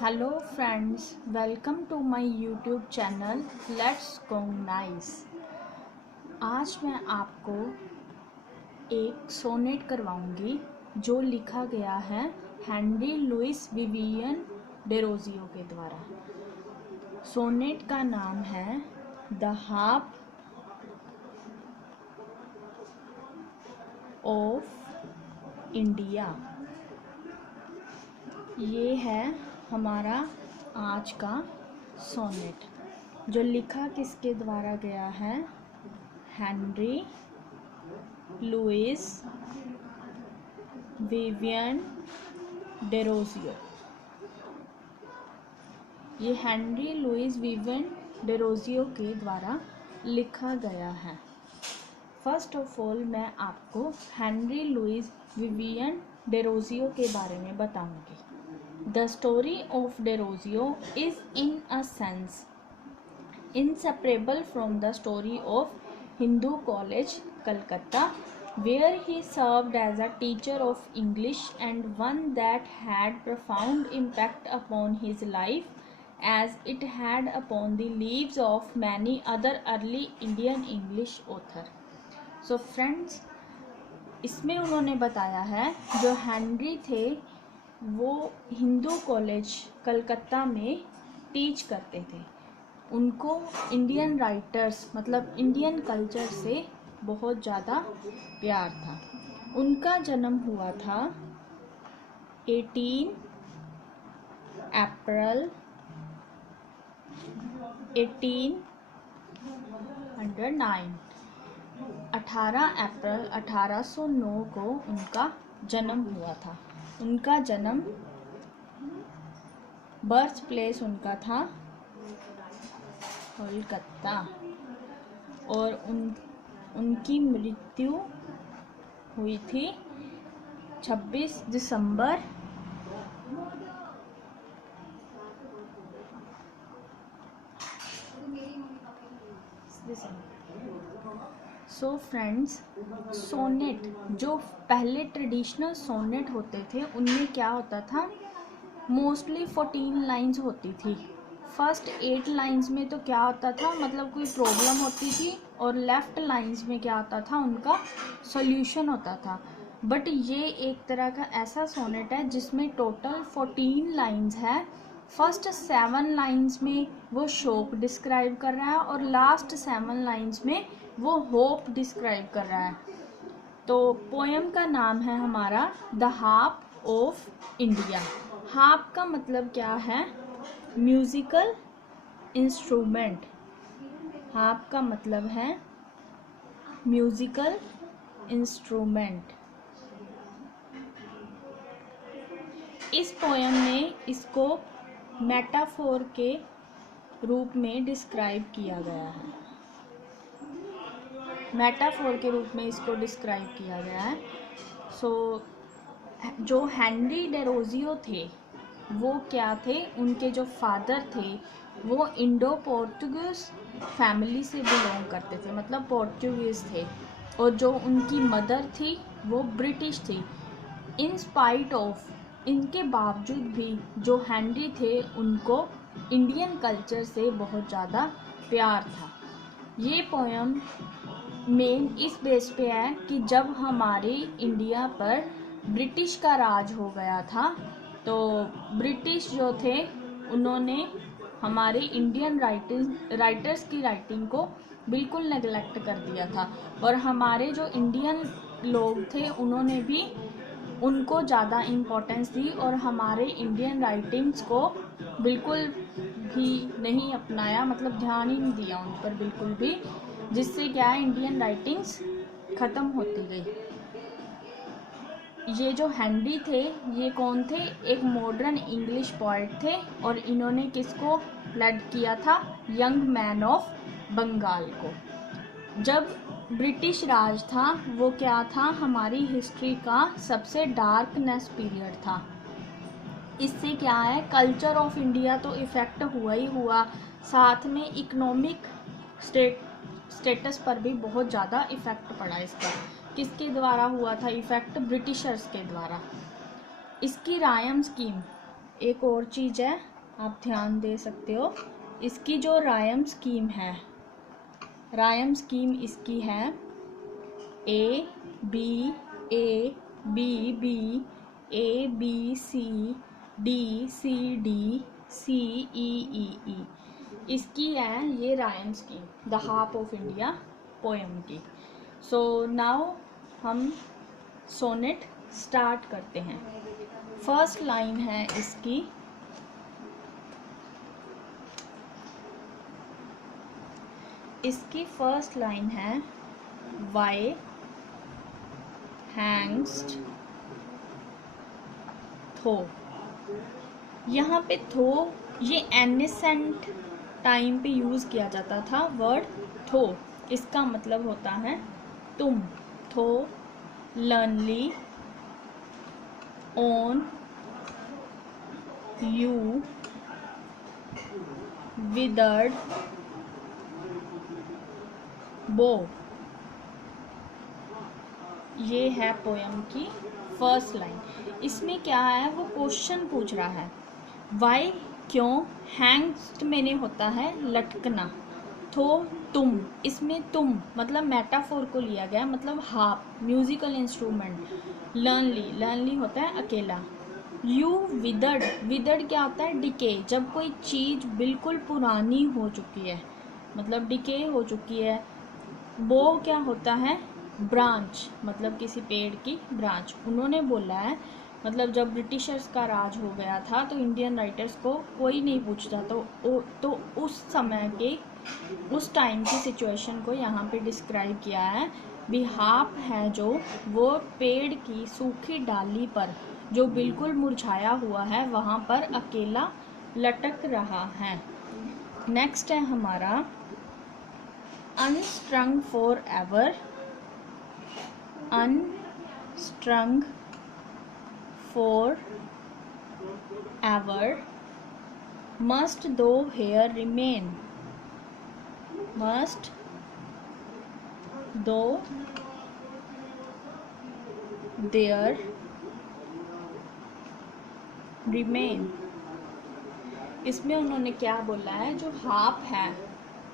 Hello friends, welcome to my YouTube channel let's go nice. आज मैं आपको एक सोनेट करवाऊंगी जो लिखा गया है हेनरी लुइस विवियन डेरोजियो के द्वारा। सोनेट का नाम है द हार्प ऑफ इंडिया। ये है हमारा आज का सोनेट, जो लिखा किसके द्वारा गया है? Henry Louis Vivian Derozio. ये हेनरी लुइस विवियन डेरोजियो के द्वारा लिखा गया है। फर्स्ट ऑफ ऑल मैं आपको हेनरी लुइस विवियन डेरोजियो के बारे में बताऊंगी। The story of Derozio is in a sense inseparable from the story of Hindu College, Calcutta, where he served as a teacher of English, and one that had profound impact upon his life as it had upon the lives of many other early Indian English author. So friends, इसमें उन्होंने बताया है जो Henry थे वो Hindu college Calcutta में teach करते थे। उनको इंडियन राइटर्स मतलब इंडियन कल्चर से बहुत ज़्यादा प्यार था। उनका जन्म हुआ था 18 अप्रैल 1809 18 अप्रैल 1809 को उनका जन्म हुआ था। उनका जन्म बर्थ प्लेस उनका था कोलकाता, और उनकी मृत्यु हुई थी 26 दिसंबर 26। सो फ्रेंड्स, सोनेट जो पहले ट्रेडिशनल सोनेट होते थे उनमें क्या होता था, मोस्टली 14 लाइंस होती थी। फर्स्ट 8 लाइंस में तो क्या होता था, मतलब कोई प्रॉब्लम होती थी और लेफ्ट लाइंस में क्या होता था, उनका सॉल्यूशन होता था। बट ये एक तरह का ऐसा सोनेट है जिसमें टोटल 14 लाइंस है। फर्स्ट 7 लाइंस में वो शोक डिस्क्राइब कर रहा है और लास्ट 7 लाइंस में वो होप डिस्क्राइब कर रहा है। तो पोएम का नाम है हमारा the harp of India. Harp का मतलब क्या है? Musical instrument. हार्प का मतलब है म्यूजिकल इंस्ट्रूमेंट। इस पोएम में इसको मेटाफोर के रूप में डिस्क्राइब किया गया है। मेटाफोर के रूप में इसको डिस्क्राइब किया गया है। जो हेनरी डेरोजियो थे वो क्या थे, उनके जो फादर थे वो इंडो पोर्टुगीज फैमिली से बिलोंग करते थे, मतलब पोर्टुगीज थे, और जो उनकी मदर थी वो ब्रिटिश थी। इन स्पाइट ऑफ, इनके बावजूद भी जो हेनरी थे उनको इंडियन कल्चर से बहुत ज़्यादा प्यार था। ये पोएम मेन इस बेस पे है कि जब हमारे इंडिया पर ब्रिटिश का राज हो गया था तो ब्रिटिश जो थे उन्होंने हमारे इंडियन राइटर्स की राइटिंग को बिल्कुल नेगलेक्ट कर दिया था, और हमारे जो इंडियन लोग थे उन्होंने भी उनको ज़्यादा इम्पोर्टेंस दी और हमारे इंडियन राइटिंग्स को बिल्कुल भी नहीं अपनाया, मतलब ध्यान ही नहीं दिया उन पर बिल्कुल भी, जिससे क्या है इंडियन राइटिंग्स ख़त्म होती गई। ये जो हेनरी थे ये कौन थे? एक मॉडर्न इंग्लिश पोएट थे, और इन्होंने किसको लेड किया था? यंग मैन ऑफ बंगाल को। जब ब्रिटिश राज था वो क्या था, हमारी हिस्ट्री का सबसे डार्कनेस पीरियड था। इससे क्या है, कल्चर ऑफ इंडिया तो इफ़ेक्ट हुआ ही हुआ, साथ में इकोनॉमिक स्टेटस पर भी बहुत ज़्यादा इफ़ेक्ट पड़ा इसका। किसके द्वारा हुआ था इफ़ेक्ट? ब्रिटिशर्स के द्वारा। इसकी रायम स्कीम, एक और चीज़ है, आप ध्यान दे सकते हो। इसकी जो रायम स्कीम है, रायम स्कीम इसकी है A B A B B A B C D C D C E E E, इसकी है ये rhyme scheme the harp of India poem की। सो नाउ हम सोनेट स्टार्ट करते हैं। फर्स्ट लाइन है इसकी फर्स्ट लाइन है वाई हैंग्स्ट थो। यहाँ पे थो ये एनिसेंट टाइम पे यूज़ किया जाता था वर्ड थो। इसका मतलब होता है तुम। थो लर्नली ऑन यू विदर्ड बो। ये है पोयम की फर्स्ट लाइन। इसमें क्या है, वो क्वेश्चन पूछ रहा है वाई क्यों, हैंग्ड मैंने होता है लटकना, थो तुम, इसमें तुम मतलब मेटाफोर को लिया गया, मतलब हार्प म्यूजिकल इंस्ट्रूमेंट। लर्नली होता है अकेला। यू विदर्ड, विदर्ड क्या होता है डिके, जब कोई चीज़ बिल्कुल पुरानी हो चुकी है, मतलब डिके हो चुकी है। बो क्या होता है ब्रांच, मतलब किसी पेड़ की ब्रांच। उन्होंने बोला है मतलब जब ब्रिटिशर्स का राज हो गया था तो इंडियन राइटर्स को कोई नहीं पूछता, तो उस समय के उस टाइम की सिचुएशन को यहाँ पे डिस्क्राइब किया है। बिहाप है जो वो पेड़ की सूखी डाली पर जो बिल्कुल मुरझाया हुआ है वहाँ पर अकेला लटक रहा है। नेक्स्ट है हमारा unstrung for ever. Unstrung for ever must though here remain, must though there remain। इसमें उन्होंने क्या बोला है, जो हार्प है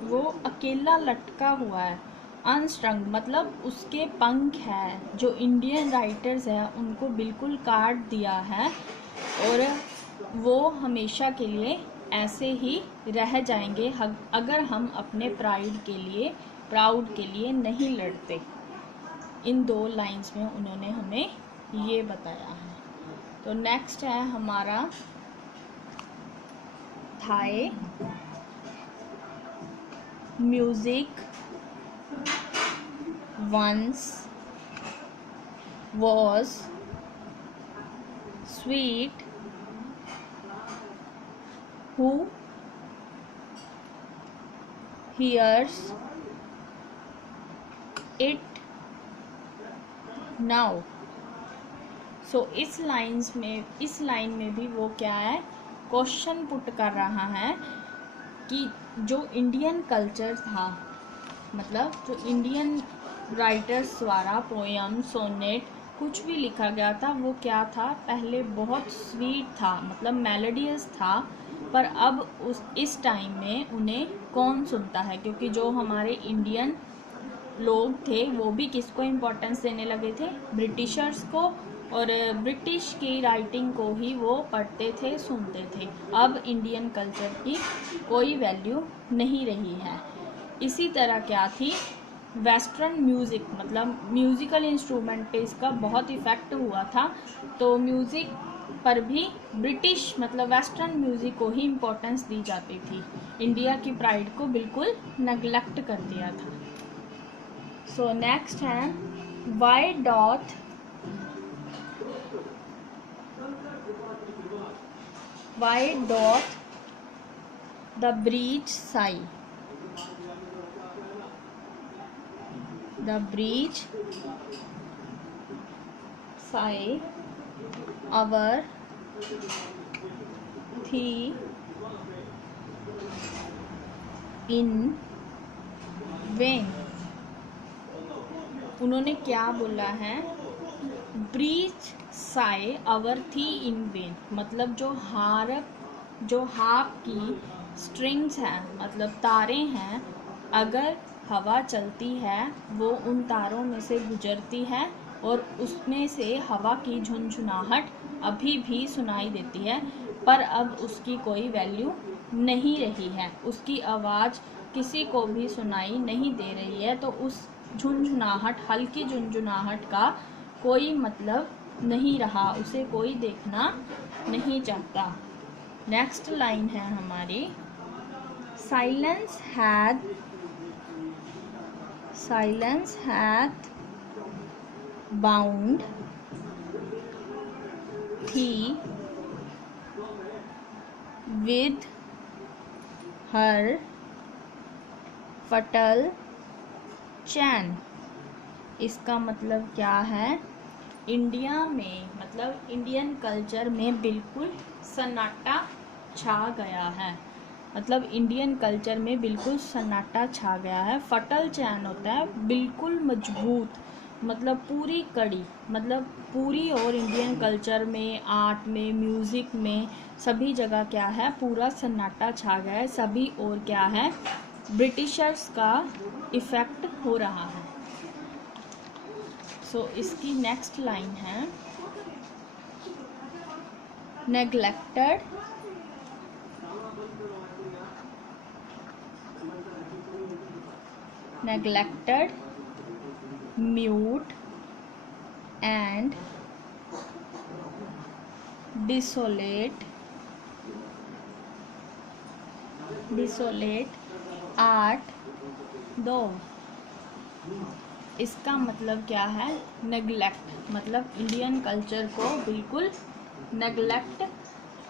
वो अकेला लटका हुआ है। अनस्ट्रंग मतलब उसके पंख है, जो इंडियन राइटर्स है उनको बिल्कुल काट दिया है और वो हमेशा के लिए ऐसे ही रह जाएंगे अगर हम अपने प्राउड के लिए नहीं लड़ते। इन दो लाइंस में उन्होंने हमें ये बताया है। तो नेक्स्ट है हमारा thy music once was sweet who hears it now। So इस लाइन में भी वो क्या है, क्वेश्चन पुट कर रहा है कि जो इंडियन कल्चर था, मतलब जो इंडियन राइटर्स द्वारा पोयम सोनेट कुछ भी लिखा गया था वो क्या था, पहले बहुत स्वीट था, मतलब मेलोडियस था, पर अब इस टाइम में उन्हें कौन सुनता है, क्योंकि जो हमारे इंडियन लोग थे वो भी किसको इम्पोर्टेंस देने लगे थे, ब्रिटिशर्स को, और ब्रिटिश की राइटिंग को ही वो पढ़ते थे सुनते थे। अब इंडियन कल्चर की कोई वैल्यू नहीं रही है। इसी तरह क्या थी, वेस्टर्न म्यूज़िक मतलब म्यूज़िकल इंस्ट्रूमेंट पे इसका बहुत इफ़ेक्ट हुआ था, तो म्यूज़िक पर भी ब्रिटिश मतलब वेस्टर्न म्यूज़िक को ही इम्पोर्टेंस दी जाती थी, इंडिया की प्राइड को बिल्कुल नेग्लेक्ट कर दिया था। सो नेक्स्ट है why doth the breeze sigh, the breeze sigh our thee in vain। उन्होंने क्या बोला है, ब्रीच साई अवर थी इन वेन, मतलब जो हार्प जो हार्प की स्ट्रिंग्स हैं मतलब तारे हैं, अगर हवा चलती है वो उन तारों में से गुजरती है और उसमें से हवा की झुनझुनाहट अभी भी सुनाई देती है, पर अब उसकी कोई वैल्यू नहीं रही है, उसकी आवाज़ किसी को भी सुनाई नहीं दे रही है, तो उस झुनझुनाहट, हल्की झुनझुनाहट का कोई मतलब नहीं रहा, उसे कोई देखना नहीं चाहता। नेक्स्ट लाइन है हमारी, साइलेंस हैथ बाउंड थी विद हर फटल चैन। इसका मतलब क्या है, इंडिया में मतलब इंडियन कल्चर में बिल्कुल सन्नाटा छा गया है, मतलब इंडियन कल्चर में बिल्कुल सन्नाटा छा गया है। फटल चैन होता है बिल्कुल मजबूत, मतलब पूरी कड़ी, मतलब पूरी, और इंडियन कल्चर में, आर्ट में, म्यूज़िक में, सभी जगह क्या है, पूरा सन्नाटा छा गया है, सभी और क्या है, ब्रिटिशर्स का इफ़ेक्ट हो रहा है। सो इसकी नेक्स्ट लाइन है, neglected mute and desolate art दो। इसका मतलब क्या है, नेग्लेक्ट मतलब इंडियन कल्चर को बिल्कुल नेग्लेक्ट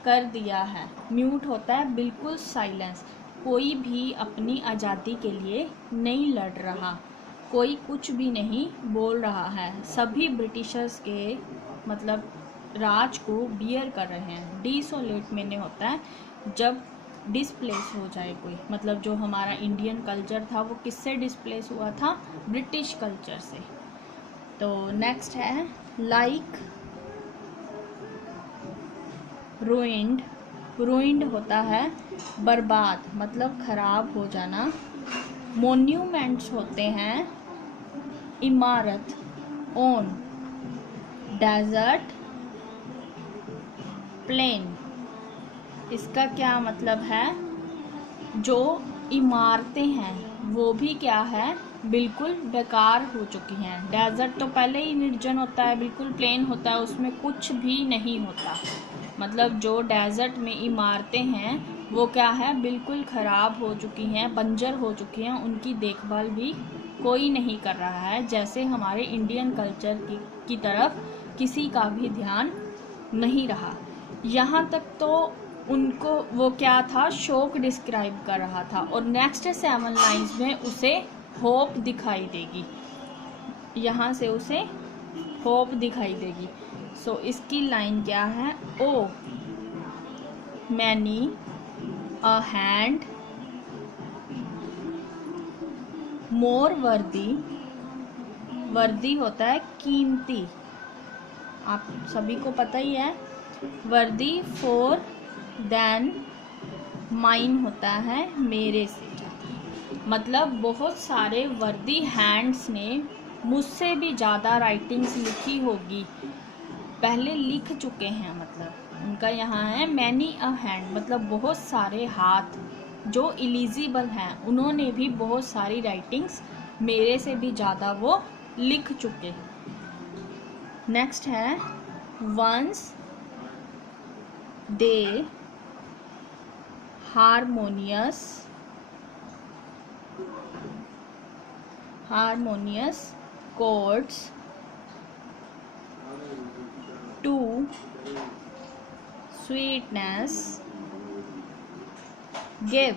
कर दिया है। म्यूट होता है बिल्कुल साइलेंस, कोई भी अपनी आज़ादी के लिए नहीं लड़ रहा, कोई कुछ भी नहीं बोल रहा है, सभी ब्रिटिशर्स के मतलब राज को बियर कर रहे हैं। डिसोलेट मैंने होता है जब डिस्प्लेस हो जाए कोई, मतलब जो हमारा इंडियन कल्चर था वो किससे डिस्प्लेस हुआ था, ब्रिटिश कल्चर से। तो नेक्स्ट है, लाइक रूइंड होता है बर्बाद, मतलब खराब हो जाना। मोन्यूमेंट्स होते हैं इमारत, ऑन डेजर्ट प्लेन। इसका क्या मतलब है, जो इमारतें हैं वो भी क्या है, बिल्कुल बेकार हो चुकी हैं। डेजर्ट तो पहले ही निर्जन होता है, बिल्कुल प्लेन होता है, उसमें कुछ भी नहीं होता, मतलब जो डेजर्ट में इमारतें हैं वो क्या है, बिल्कुल ख़राब हो चुकी हैं, बंजर हो चुकी हैं, उनकी देखभाल भी कोई नहीं कर रहा है, जैसे हमारे इंडियन कल्चर की तरफ किसी का भी ध्यान नहीं रहा। यहाँ तक तो उनको वो क्या था, शोक डिस्क्राइब कर रहा था, और नेक्स्ट 7 लाइन्स में उसे होप दिखाई देगी, यहाँ से उसे होप दिखाई देगी। सो इसकी लाइन क्या है, ओ मैनी अ हैंड मोर वर्दी होता है कीमती, आप सभी को पता ही है। वर्दी फॉर देन माइन होता है मेरे से ज़्यादा, मतलब बहुत सारे वर्दी हैंड्स ने मुझसे भी ज़्यादा राइटिंग्स लिखी होगी, पहले लिख चुके हैं, मतलब उनका यहाँ है मैनी अ हैंड, मतलब बहुत सारे हाथ जो एलिजिबल हैं, उन्होंने भी बहुत सारी राइटिंग्स मेरे से भी ज़्यादा वो लिख चुके। नेक्स्ट है, once the harmonious chords to sweetness give।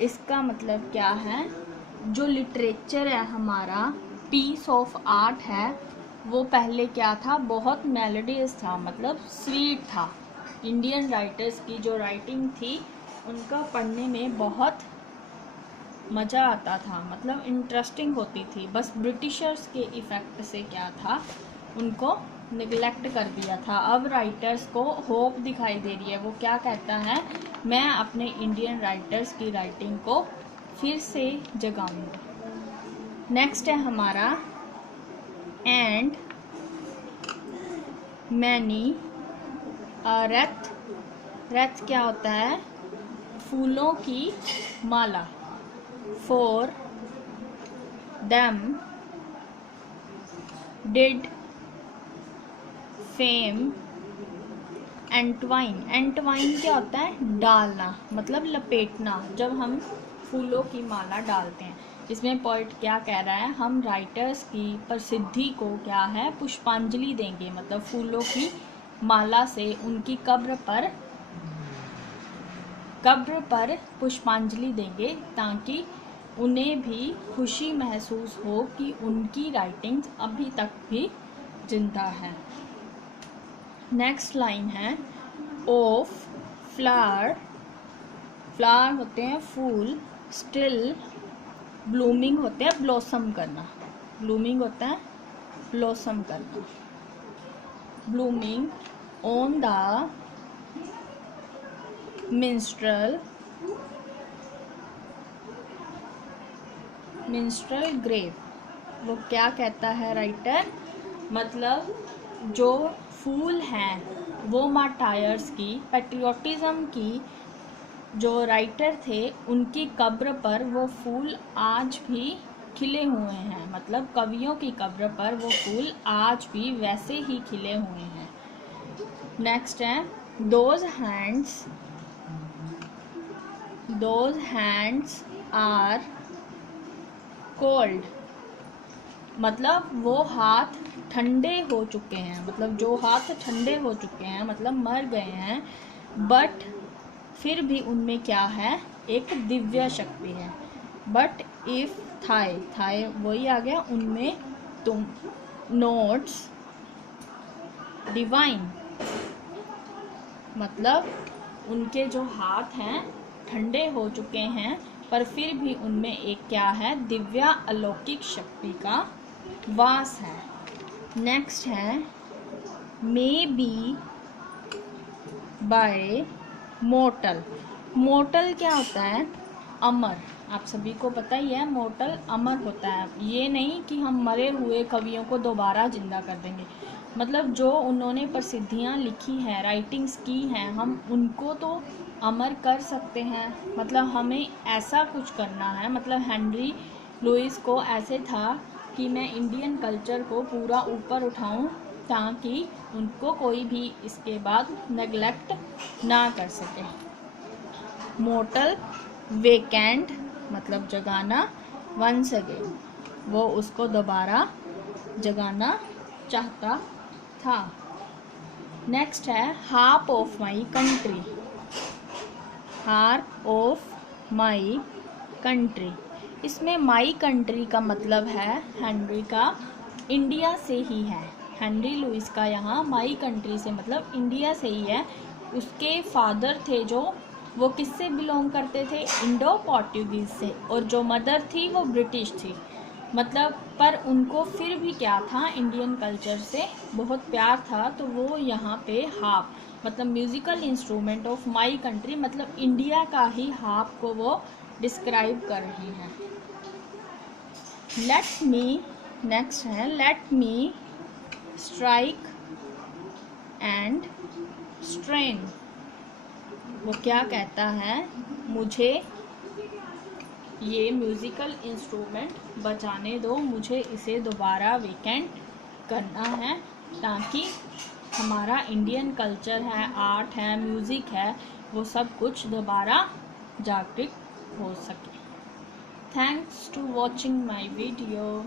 इसका मतलब क्या है, जो लिटरेचर है हमारा, पीस ऑफ आर्ट है, वो पहले क्या था, बहुत मेलोडियस था, मतलब स्वीट था। इंडियन राइटर्स की जो राइटिंग थी उनका पढ़ने में बहुत मज़ा आता था, मतलब इंटरेस्टिंग होती थी, बस ब्रिटिशर्स के इफ़ेक्ट से क्या था, उनको निगलेक्ट कर दिया था। अब राइटर्स को होप दिखाई दे रही है। वो क्या कहता है, मैं अपने इंडियन राइटर्स की राइटिंग को फिर से जगाऊंगा। नेक्स्ट है हमारा एंड मैनी रथ। रथ क्या होता है, फूलों की माला। For them did fame entwine. Entwine क्या होता है, डालना, मतलब लपेटना, जब हम फूलों की माला डालते हैं। इसमें पोइट क्या कह रहा है, हम राइटर्स की प्रसिद्धि को क्या है, पुष्पांजलि देंगे, मतलब फूलों की माला से उनकी कब्र पर पुष्पांजलि देंगे, ताकि उन्हें भी खुशी महसूस हो कि उनकी राइटिंग्स अभी तक भी जिंदा है। नेक्स्ट लाइन है ऑफ फ्लावर। फ्लावर होते हैं फूल, स्टिल ब्लूमिंग होते हैं ब्लॉसम करना। ब्लूमिंग होता है ब्लॉसम करना। Blooming on the minstrel grave. वो क्या कहता है राइटर, मतलब जो फूल हैं वो मार्टायर्स की, पैट्रियोटिज्म की जो राइटर थे, उनकी कब्र पर वो फूल आज भी खिले हुए हैं। मतलब कवियों की कब्र पर वो फूल आज भी वैसे ही खिले हुए हैं। नेक्स्ट है दोज हैंड्स आर कोल्ड। मतलब वो हाथ ठंडे हो चुके हैं, मतलब जो हाथ ठंडे हो चुके हैं मतलब मर गए हैं, बट फिर भी उनमें क्या है, एक दिव्य शक्ति है। बट इफ थाई वही आ गया, उनमें तुम नोट्स डिवाइन, मतलब उनके जो हाथ हैं ठंडे हो चुके हैं, पर फिर भी उनमें एक क्या है, दिव्य अलौकिक शक्ति का वास है। नेक्स्ट है may be by mortal. Mortal क्या होता है, अमर। आप सभी को पता ही है मोर्टल अमर होता है। ये नहीं कि हम मरे हुए कवियों को दोबारा जिंदा कर देंगे, मतलब जो उन्होंने प्रसिद्धियाँ लिखी हैं, राइटिंग्स की हैं, हम उनको तो अमर कर सकते हैं। मतलब हमें ऐसा कुछ करना है, मतलब हेनरी लुइस को ऐसे था कि मैं इंडियन कल्चर को पूरा ऊपर उठाऊं, ताकि उनको कोई भी इसके बाद नेगलेक्ट ना कर सके। मोर्टल वेकेंट मतलब जगाना, वंस अगेन वो उसको दोबारा जगाना चाहता था। नेक्स्ट है harp of my country. Harp of my country, इसमें माई कंट्री का मतलब है हेनरी का इंडिया से ही है। हेनरी लुइस का यहाँ माई कंट्री से मतलब इंडिया से ही है। उसके फादर थे जो, वो किससे बिलोंग करते थे, इंडो पोर्टुगीज से, और जो मदर थी वो ब्रिटिश थी। मतलब पर उनको फिर भी क्या था, इंडियन कल्चर से बहुत प्यार था, तो वो यहाँ पे हार्प मतलब musical instrument of my country, मतलब इंडिया का ही हार्प को वो डिस्क्राइब कर रही हैं। लेट मी, नेक्स्ट है let me strike and strain. वो क्या कहता है, मुझे ये म्यूज़िकल इंस्ट्रूमेंट बजाने दो, मुझे इसे दोबारा वेकेंट करना है, ताकि हमारा इंडियन कल्चर है, आर्ट है, म्यूज़िक है, वो सब कुछ दोबारा जागृत हो सके। Thanks to watching my video.